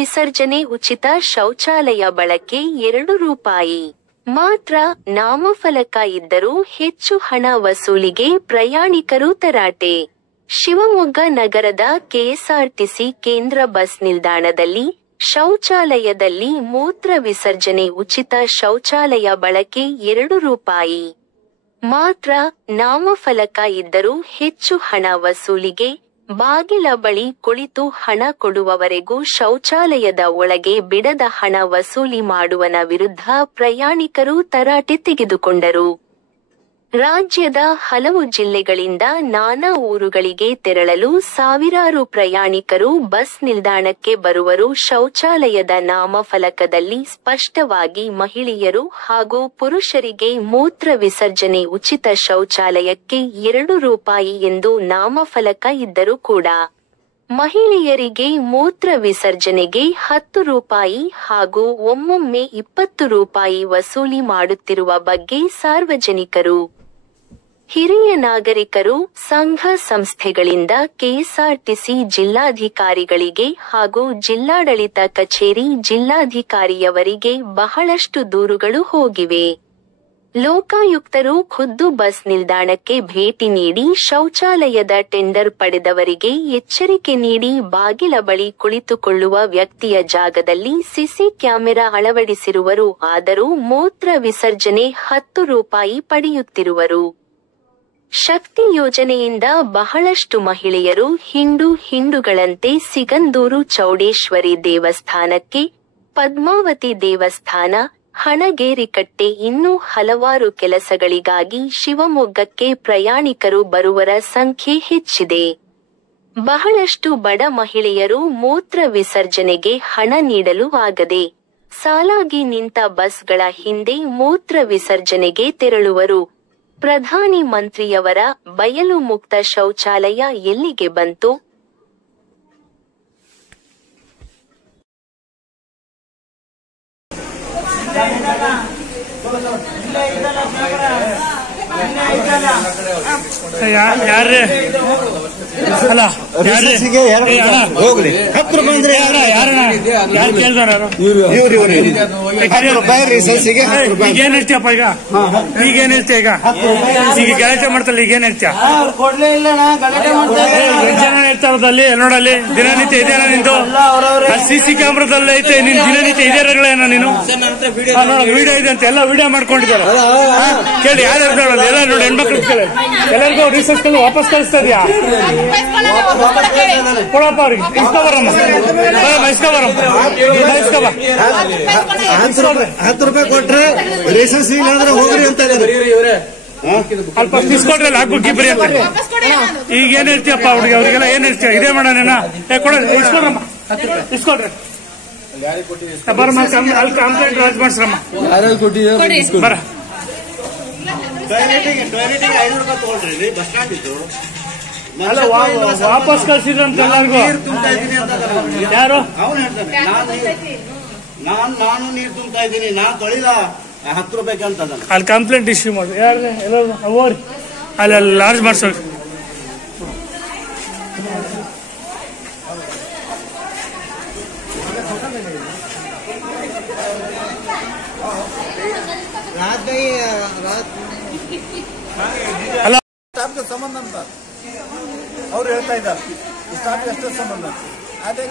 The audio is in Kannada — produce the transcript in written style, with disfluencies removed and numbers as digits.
ವಿಸರ್ಜನೆ ಉಚಿತ ಶೌಚಾಲಯ ಬಳಕೆ ₹2 ಮಾತ್ರ. ನಾಮಫಲಕ ಇದ್ದರೂ ಹೆಚ್ಚು ಹಣ ವಸೂಲಿಗೆ ಪ್ರಯಾಣಿಕರು ತರಾಟೆ. ಶಿವಮೊಗ್ಗ ನಗರದ ಕೆಎಸ್ಆರ್ಟಿಸಿ ಕೇಂದ್ರ ಬಸ್ ನಿಲ್ದಾಣದಲ್ಲಿ ಶೌಚಾಲಯದಲ್ಲಿ ಮೂತ್ರ ವಿಸರ್ಜನೆ ಉಚಿತ ಶೌಚಾಲಯ ಬಳಕೆ ₹2 ಮಾತ್ರ. ನಾಮಫಲಕ ಇದ್ದರೂ ಹೆಚ್ಚು ಹಣ ವಸೂಲಿಗೆ. ಬಾಗಿಲ ಬಳಿ ಕುಳಿತು ಹಣ ಕೊಡುವವರೆಗೂ ಶೌಚಾಲಯದ ಒಳಗೆ ಬಿಡದ ಹಣ ವಸೂಲಿ ಮಾಡುವನ ವಿರುದ್ಧ ಪ್ರಯಾಣಿಕರು ತರಾಟೆ ತೆಗೆದುಕೊಂಡರು. ರಾಜ್ಯದ ಹಲವು ಜಿಲ್ಲೆಗಳಿಂದ ನಾನಾ ಊರುಗಳಿಗೆ ತೆರಳಲು ಸಾವಿರಾರು ಪ್ರಯಾಣಿಕರು ಬಸ್ ನಿಲ್ದಾಣಕ್ಕೆ ಬರುವರು. ಶೌಚಾಲಯದ ನಾಮಫಲಕದಲ್ಲಿ ಸ್ಪಷ್ಟವಾಗಿ ಮಹಿಳೆಯರು ಹಾಗೂ ಪುರುಷರಿಗೆ ಮೂತ್ರ ವಿಸರ್ಜನೆ ಉಚಿತ ಶೌಚಾಲಯಕ್ಕೆ ₹2 ಎಂದು ನಾಮಫಲಕ ಇದ್ದರೂ ಕೂಡ ಮಹಿಳೆಯರಿಗೆ ಮೂತ್ರ ವಿಸರ್ಜನೆಗೆ ₹10 ಹಾಗೂ ಒಮ್ಮೊಮ್ಮೆ ₹20 ವಸೂಲಿ ಮಾಡುತ್ತಿರುವ ಬಗ್ಗೆ ಸಾರ್ವಜನಿಕರು, ಹಿರಿಯ ನಾಗರಿಕರು, ಸಂಘ ಸಂಸ್ಥೆಗಳಿಂದ ಕೆಎಸ್ಆರ್ಟಿಸಿ ಜಿಲ್ಲಾಧಿಕಾರಿಗಳಿಗೆ ಹಾಗೂ ಜಿಲ್ಲಾಡಳಿತ ಕಚೇರಿ ಜಿಲ್ಲಾಧಿಕಾರಿಯವರಿಗೆ ಬಹಳಷ್ಟು ದೂರುಗಳು ಹೋಗಿವೆ. ಲೋಕಾಯುಕ್ತರು ಖುದ್ದು ಬಸ್ ನಿಲ್ದಾಣಕ್ಕೆ ಭೇಟಿ ನೀಡಿ ಶೌಚಾಲಯದ ಟೆಂಡರ್ ಪಡೆದವರಿಗೆ ಎಚ್ಚರಿಕೆ ನೀಡಿ ಬಾಗಿಲ ಬಳಿ ಕುಳಿತುಕೊಳ್ಳುವ ವ್ಯಕ್ತಿಯ ಜಾಗದಲ್ಲಿ ಸಿಸಿ ಕ್ಯಾಮೆರಾ ಅಳವಡಿಸಿರುವರು. ಆದರೂ ಮೂತ್ರ ವಿಸರ್ಜನೆ ₹10 ಪಡೆಯುತ್ತಿರುವರು. ಶಕ್ತಿ ಯೋಜನೆಯಿಂದ ಬಹಳಷ್ಟು ಮಹಿಳೆಯರು ಹಿಂಡುಗಳಂತೆ ಸಿಗಂದೂರು ಚೌಡೇಶ್ವರಿ ದೇವಸ್ಥಾನಕ್ಕೆ, ಪದ್ಮಾವತಿ ದೇವಸ್ಥಾನ, ಹಣಗೇರಿಕಟ್ಟೆ ಇನ್ನೂ ಹಲವಾರು ಕೆಲಸಗಳಿಗಾಗಿ ಶಿವಮೊಗ್ಗಕ್ಕೆ ಪ್ರಯಾಣಿಕರು ಬರುವರ ಸಂಖ್ಯೆ ಹೆಚ್ಚಿದೆ. ಬಹಳಷ್ಟು ಬಡ ಮಹಿಳೆಯರು ಮೂತ್ರ ವಿಸರ್ಜನೆಗೆ ಹಣ ನೀಡಲು ಆಗದೆ ಸಾಲಾಗಿ ನಿಂತ ಬಸ್ಗಳ ಹಿಂದೆ ಮೂತ್ರ ವಿಸರ್ಜನೆಗೆ ತೆರಳುವರು. ಪ್ರಧಾನಿ ಮಂತ್ರಿಯವರ ಬಯಲು ಮುಕ್ತ ಶೌಚಾಲಯ ಎಲ್ಲಿಗೆ ಬಂತು? ಹೋಗ್ಲಿ ಈಗೇನ್ ಹೇಳ್ತೀಯಪ್ಪ? ಈಗೇನ್ ಹೇಳ್ತೀಯ? ಈಗ ಗಲಾಟೆ ಮಾಡ್ತಲ್ಲ, ಈಗೇನ್ ಹೇಳ್ತೀಯ? ಜನ ಹೇಳ್ತಾ ಇರೋದಲ್ಲಿ ನೋಡಲ್ಲಿ ದಿನನಿತ್ಯ ಇದೆಯಲ್ಲ ನಿಂದು, ಸಿಸಿ ಕ್ಯಾಮ್ರಾದಲ್ಲಿ ಐತೆ ನಿನ್ ದಿನನಿತ್ಯ ಇದೇನೋ ನೀನು ವಿಡಿಯೋ ಇದೆ ಅಂತ ಎಲ್ಲ ವಿಡಿಯೋ ಮಾಡ್ಕೊಂಡಿದ್ದಾರೆ. ಕೇಳಿ ಯಾರ್ಯಾರು ನೋಡಲ್ಲ, ಎಲ್ಲ ನೋಡಿ ಹೆಣ್ಮಕ್ಳು ಕೇಳಿ, ಎಲ್ಲರಿಗೂ ರಿಸರ್ಚ್ ವಾಪಸ್ ಕಳಿಸ್ತಾ ಇದೆಯಾ? ಕೊಡಪ್ಪ ಅವ್ರಿಗೆ, ಇಸ್ಕೊಬರಮ್ಮ ₹10 ಕೊಟ್ರೆ ರೇಷನ್ ಸಿಗ್ಲಿಲ್ಲ ಅಂದ್ರೆ ಹೋಗ್ರಿ ಅಂತ ಅಲ್ಪ ಇಸ್ಕೊಡ್ರಲ್ಲ ಹಾಕ್ಬಿಟ್ಟಿಬ್ರಿ ಅಂತ. ಈಗ ಏನ್ ಹೇಳ್ತೀಯಪ್ಪ ಅವ್ರಿಗೆ? ಅವ್ರಿಗೆಲ್ಲ ಏನ್ ಹೇಳ್ತೀಯ? ಇದೇ ಮಾಡೋಣ ಕೊಡ, ಇಸ್ಕೊಡ್ರಮ್ಮ, ಇಸ್ಕೊಡ್ರಿ ಬರಮ್ಮ, ಅಲ್ಲಿ ಕಂಪ್ಲೇಂಟ್ ರಾಜ್ ಮಾಡ್ಸ್ರಮ್ಮ ಬರ. ಅಲ್ಲ ವಾಪಸ್ ಕಳ್ಸಿದ್ರಂತ ಎಲ್ಲರಿಗೂ. ಯಾರು? ನಾನು ನೀರು ತುಂಬ್ತಾ ಇದ್ದೀನಿ, ನಾನು ತೊಳಿದ ₹10 ಅಂತ ಅಲ್ಲಿ ಕಂಪ್ಲೇಂಟ್ ಇಶ್ಯೂ ಮಾಡಿ. ಯಾರು ಎಲ್ಲರೂ ಹೋಗ್ರಿ ಅಲ್ಲಿ ಲಾರ್ಜ್ ಮಾಡ್ಸೋ. ಅಲ್ಲ ಸಂಬಂಧ ಅಂತ ಅವ್ರು ಹೇಳ್ತಾ ಇದ್ದಾರೆ, ಇಷ್ಟ ಸಂಬಂಧ ಅದೇ